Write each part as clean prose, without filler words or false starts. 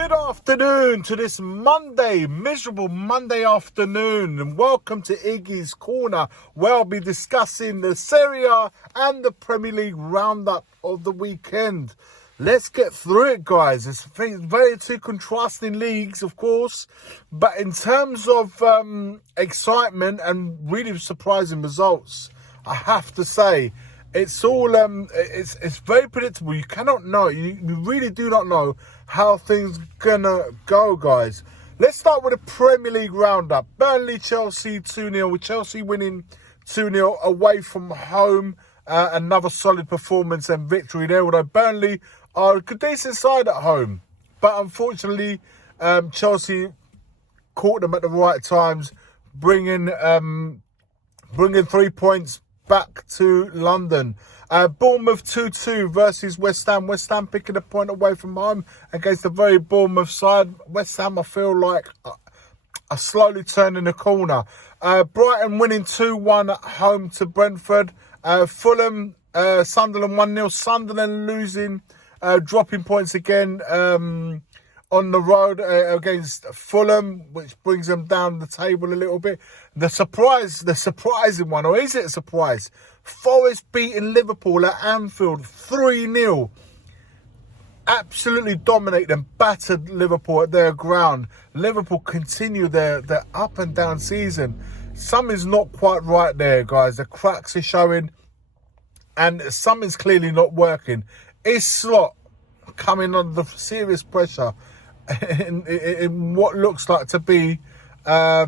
Good afternoon to this Monday, miserable Monday afternoon, and welcome to IGYS CORNER, where I'll be discussing the Serie and the Premier League roundup of the weekend. Let's get through it, guys. It's very two contrasting leagues, of course, but in terms of excitement and really surprising results, I have to say, it's all it's very predictable. You cannot know. You really do not know how things gonna go, guys. Let's start with the Premier League roundup. Burnley, Chelsea 2-0, with Chelsea winning 2-0 away from home. Another solid performance and victory there, although Burnley are a good decent side at home. But unfortunately, Chelsea caught them at the right times, bringing 3 points back to London. Bournemouth 2-2 versus West Ham. West Ham picking a point away from home against a very Bournemouth side. West Ham, I feel like, are slowly turning the corner. Brighton winning 2-1 at home to Brentford. Fulham, Sunderland 1-0. Sunderland losing, dropping points again on the road against Fulham, which brings them down the table a little bit. The surprising one, or is it a surprise? Forest beating Liverpool at Anfield 3-0. Absolutely dominated and battered Liverpool at their ground. Liverpool continue their up and down season. Something's not quite right there, guys. The cracks are showing and something's clearly not working. Is Slot coming under serious pressure in what looks like to be a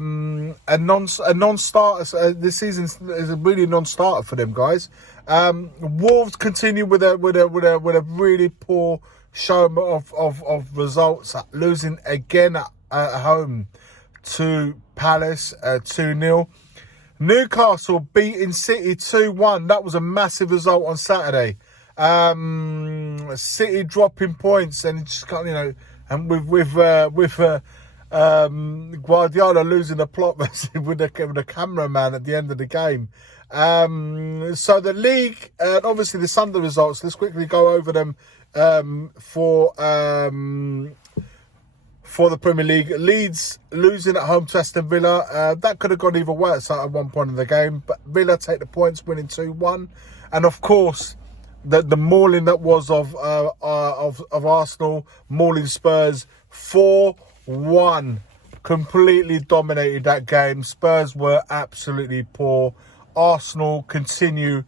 non-starter? This season is a really non-starter for them, guys. Wolves continue with a really poor show of results, losing again at home to Palace 2-0. Newcastle beating City 2-1. That was a massive result on Saturday. City dropping points and just kind and with Guardiola losing the plot with the cameraman at the end of the game. So the league, and obviously the Sunday results, let's quickly go over them for the Premier League. Leeds losing at home to Aston Villa. That could have gone either way at one point in the game, but Villa take the points, winning 2-1. And of course, the mauling that was of Arsenal, mauling Spurs 4-1. Completely dominated that game. Spurs were absolutely poor. Arsenal continue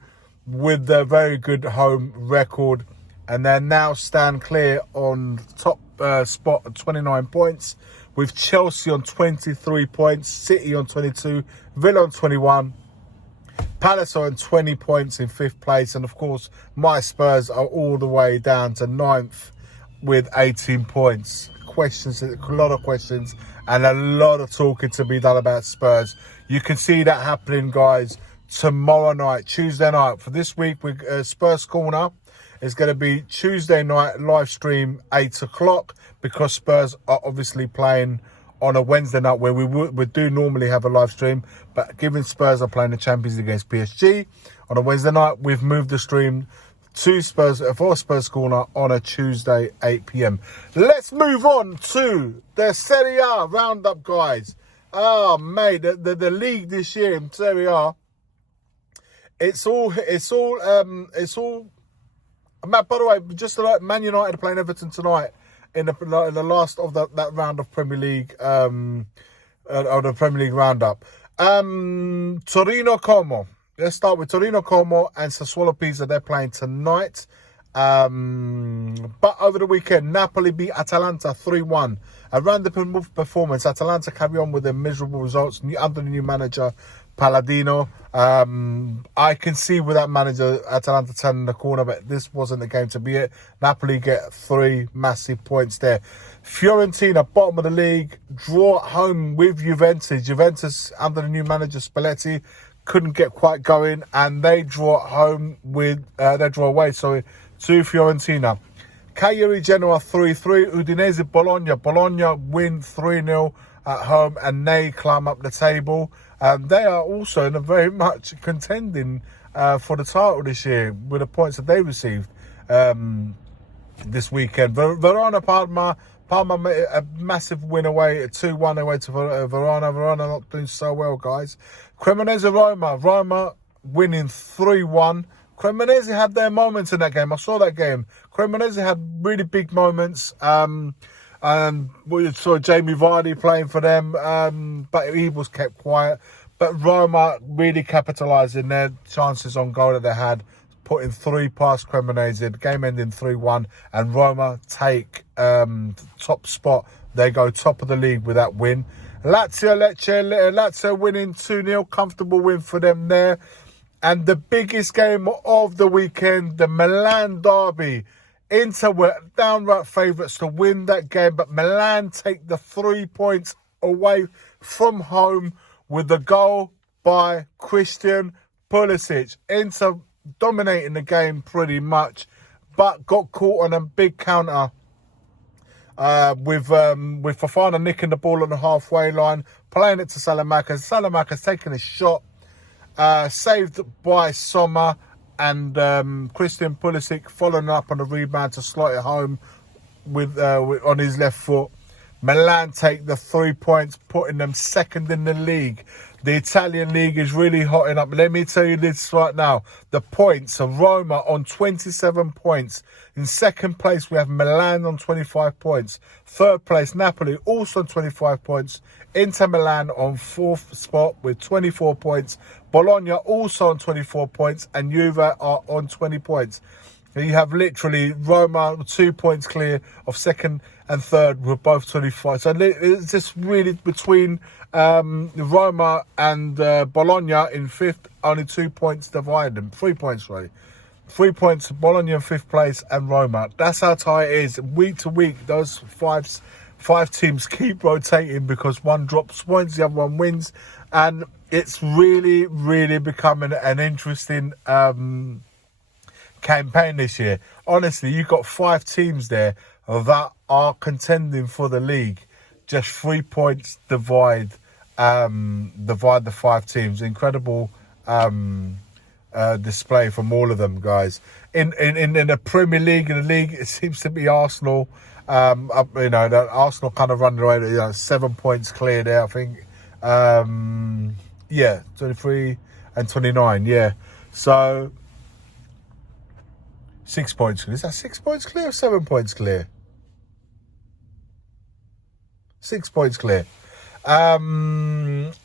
with their very good home record, and they now stand clear on top spot at 29 points, with Chelsea on 23 points, City on 22, Villa on 21, Palace are on 20 points in 5th place, and of course my Spurs are all the way down to 9th with 18 points. A lot of questions and a lot of talking to be done about Spurs. You can see that happening, guys, tomorrow night, Tuesday night. For this week, with Spurs Corner, it's going to be Tuesday night live stream 8 o'clock, because Spurs are obviously playing on a Wednesday night where we do normally have a live stream, but given Spurs are playing the Champions League against PSG on a Wednesday night, we've moved the stream to Spurs Corner on a Tuesday 8 p.m. Let's move on to the Serie A roundup, guys. Oh mate, the league this year in Serie A, it's all. Matt, by the way, just like Man United are playing Everton tonight in the last of that round of Premier League, of the Premier League roundup. Torino Como. Let's start with Torino Como and Sassuolo Pisa. They're playing tonight. But over the weekend, Napoli beat Atalanta 3-1. A random performance. Atalanta carry on with their miserable results under the new manager, Palladino. I can see with that manager, Atalanta turning the corner, but this wasn't the game to be it. Napoli get 3 massive points there. Fiorentina, bottom of the league, draw at home with Juventus. Juventus, under the new manager, Spalletti, couldn't get quite going, and they draw at home with, to Fiorentina. Cagliari, Genoa 3-3. Udinese, Bologna. Bologna win 3-0 at home, and they climb up the table. They are also very much contending for the title this year with the points that they received this weekend. Verona, Parma Parma made a massive win away, a 2-1 away to Verona. Verona not doing so well, guys. Cremonese Roma. Roma winning 3-1. Cremonese had their moments in that game. I saw that game. Cremonese had really big moments. And we saw Jamie Vardy playing for them, but he was kept quiet. But Roma really capitalising their chances on goal that they had, putting 3 past Cremonese. The game ending 3-1, and Roma take top spot. They go top of the league with that win. Lazio winning 2-0, comfortable win for them there. And the biggest game of the weekend, the Milan derby. Inter were downright favourites to win that game, but Milan take the 3 points away from home with the goal by Christian Pulisic. Inter dominating the game pretty much, but got caught on a big counter with Fofana nicking the ball on the halfway line, playing it to Salamakers. Salamakers taking a shot, saved by Sommer, and Christian Pulisic following up on the rebound to slot it home with on his left foot. Milan take the 3 points, putting them second in the league. The Italian league is really hotting up. Let me tell you this right now. The points of Roma on 27 points. In second place, we have Milan on 25 points. Third place, Napoli, also on 25 points. Inter Milan on 4th spot with 24 points. Bologna also on 24 points. And Juve are on 20 points. You have literally Roma 2 points clear of second and third with both 25. So it's just really between Roma and Bologna in fifth, only 2 points divided them. 3 points, really. 3 points, Bologna in fifth place and Roma. That's how tight it is. Week to week, those five teams keep rotating because one drops points, the other one wins. And it's really, really becoming an interesting campaign this year. Honestly, you've got 5 teams there that are contending for the league. Just 3 points divide the 5 teams. Incredible display from all of them, guys. In the Premier League, it seems to be Arsenal. That Arsenal kind of running away. 7 points clear there, I think. 23 and 29. Yeah, so 6 points clear. Is that 6 points clear or 7 points clear? 6 points clear.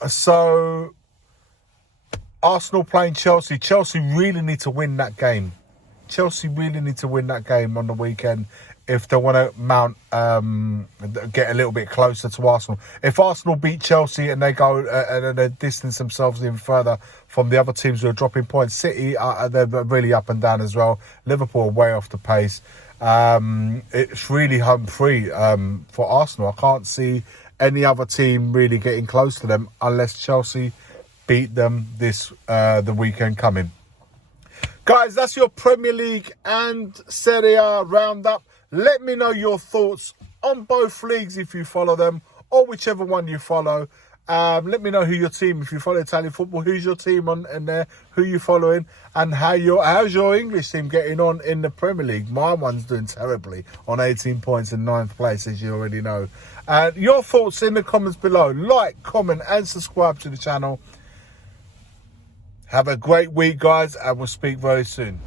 So Arsenal playing Chelsea. Chelsea really need to win that game. Chelsea really need to win that game on the weekend if they want to get a little bit closer to Arsenal. If Arsenal beat Chelsea and they go and they distance themselves even further from the other teams who are dropping points, City they're really up and down as well. Liverpool are way off the pace. It's really home free for Arsenal. I can't see any other team really getting close to them unless Chelsea beat them the weekend coming. Guys, that's your Premier League and Serie A roundup. Let me know your thoughts on both leagues if you follow them, or whichever one you follow. Let me know who your team, if you follow Italian football, who's your team on in there, who you following, and how's your English team getting on in the Premier League. My one's doing terribly on 18 points in 9th place, as you already know. Your thoughts in the comments below. Like, comment, and subscribe to the channel. Have a great week, guys, and we'll speak very soon.